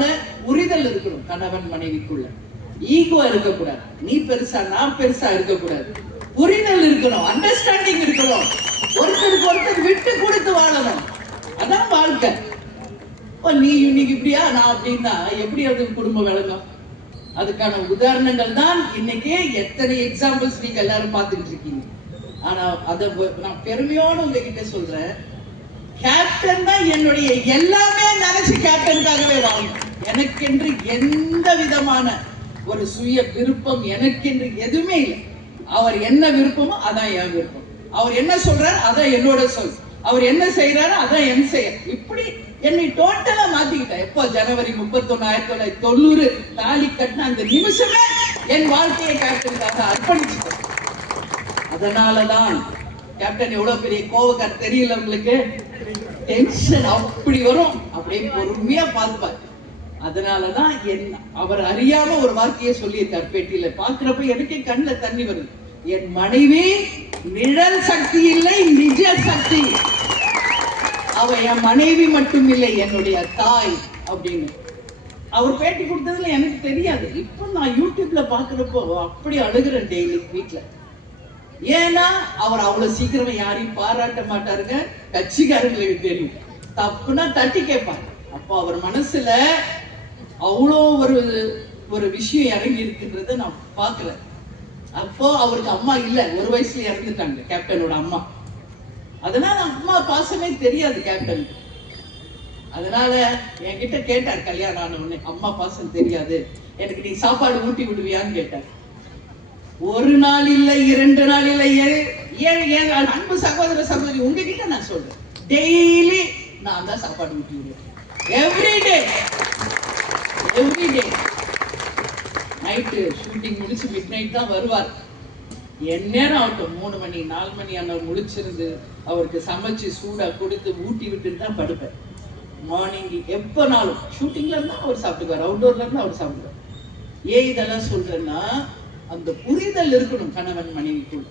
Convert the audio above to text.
விதமான புரிதல் இருக்கணும் கணவன் மனைவிக்குள்ள. ஈகோ இருக்கக்கூடாது, நீ பெருசா நான் பெருசா இருக்கக்கூடாது. புரிதல் இருக்கணும், அண்டர்ஸ்டாண்டிங் இருக்கணும், ஒருத்தருக்கு ஒருத்தர் விட்டு கொடுத்து வாழணும். அதான் வாழ்க்கை. நீ இன்னைக்கு இப்படியா நான் அப்படின்னா எப்படி அது குடும்பம் விளங்கும்? அதுக்கான உதாரணங்கள் தான் இன்னைக்கு எத்தனை எக்ஸாம்பிள்ஸ் நீங்க எல்லாரும் பார்த்துட்டு இருக்கீங்க. ஆனா அதை நான் பெருமையோடு உங்ககிட்ட சொல்றேன், கேப்டன் தான் என்னுடைய எல்லாமே நினைச்சு கேப்டனுக்காகவே வாழணும். எனக்கென்று எந்த விதமான ஒரு சுய விருப்பம் எனக்கென்று எதுவுமே இல்லை. அவர் என்ன விருப்பமோ அதான் என் விருப்பம், அவர் என்ன சொல்றாரு அதான் என்னோட சொல், அவர் என்ன செய்யறாரு அதான் என் செயல். இப்படி என்னை டோட்டலா மாத்திக்கிட்டேன். எப்போ ஜனவரி 31, 1990 தாலி கட்டின அந்த நிமிஷமே என் வாழ்க்கையை கேப்டனுக்காக அர்ப்பணிச்சுட்டேன். அதனாலதான் கேப்டன் எவ்வளவு பெரிய கோவக்கார தெரியல உங்களுக்கு, டென்ஷன் அப்படி வரும், அப்படியே பொறுமையா பார்ப்பார். அதனாலதான் அவர் அறியாம ஒரு வார்த்தையை சொல்லியிருக்கார் பேட்டியில. பாக்குறப்ப எனக்கே கண்ணுல தண்ணி வருது. என் மனைவி நிழல் சக்தி இல்லை, நிஜ சக்தி. அவ என் மனைவி மட்டும் இல்லை, என்னுடைய தாய் அப்படின்னு அவர் பேட்டி கொடுத்ததுல எனக்கு தெரியாது. இப்ப நான் யூடியூப்ல பாக்குறப்போ அப்படி அழுகிறேன் டெய்லி வீட்டுல. ஏன்னா அவர் அவ்வளவு சீக்கிரமா யாரையும் பாராட்ட மாட்டாருங்க. கட்சிக்காரங்களுக்கு தெரியும், தப்புனா தட்டி கேட்பாங்க. அப்போ அவர் மனசுல அவ்வளோ ஒரு விஷயம் இறங்கி இருக்குன்றத நான் பாக்குறேன். அப்போ அவருக்கு அம்மா இல்ல, ஒரு வயசுல இறந்துட்டாங்க கேப்டனோட அம்மா. அதனால அம்மா பாசமே தெரியாது கேப்டன். அதனால என்கிட்ட கேட்டார் கல்யாணம் ஆன உடனே, அம்மா பாசம் தெரியாது, எனக்கு நீ சாப்பாடு ஊட்டி விடுவியான்னு கேட்டார். ஒரு நாள் இல்லை, 2 நாள் இல்லை, ஏன் அன்பு சகோதர சகோதரி உங்ககிட்ட நான் சொல்றேன், டெய்லி நான் தான் சாப்பாடு ஊட்டி விடுவேன். எவ்ரிடே நைட்டு ஷூட்டிங் முடிச்சு மிட் நைட் தான் வருவார். எந்நேரம் ஆகட்டும், 3 மணி 4 மணி ஆனால் முழிச்சிருந்து அவருக்கு சமைச்சு சூடா கொடுத்து ஊட்டி விட்டுட்டு தான் படுப்பேன். மார்னிங் எப்பனாலும் ஷூட்டிங்ல இருந்தா அவர் சாப்பிட்டுக்குவார், அவுட்டோர்ல இருந்தா அவர் சாப்பிடுவார். ஏன் இதெல்லாம் சொல்றேன்னா, அந்த புரிதல் இருக்கணும் கணவன் மனைவிக்குள்.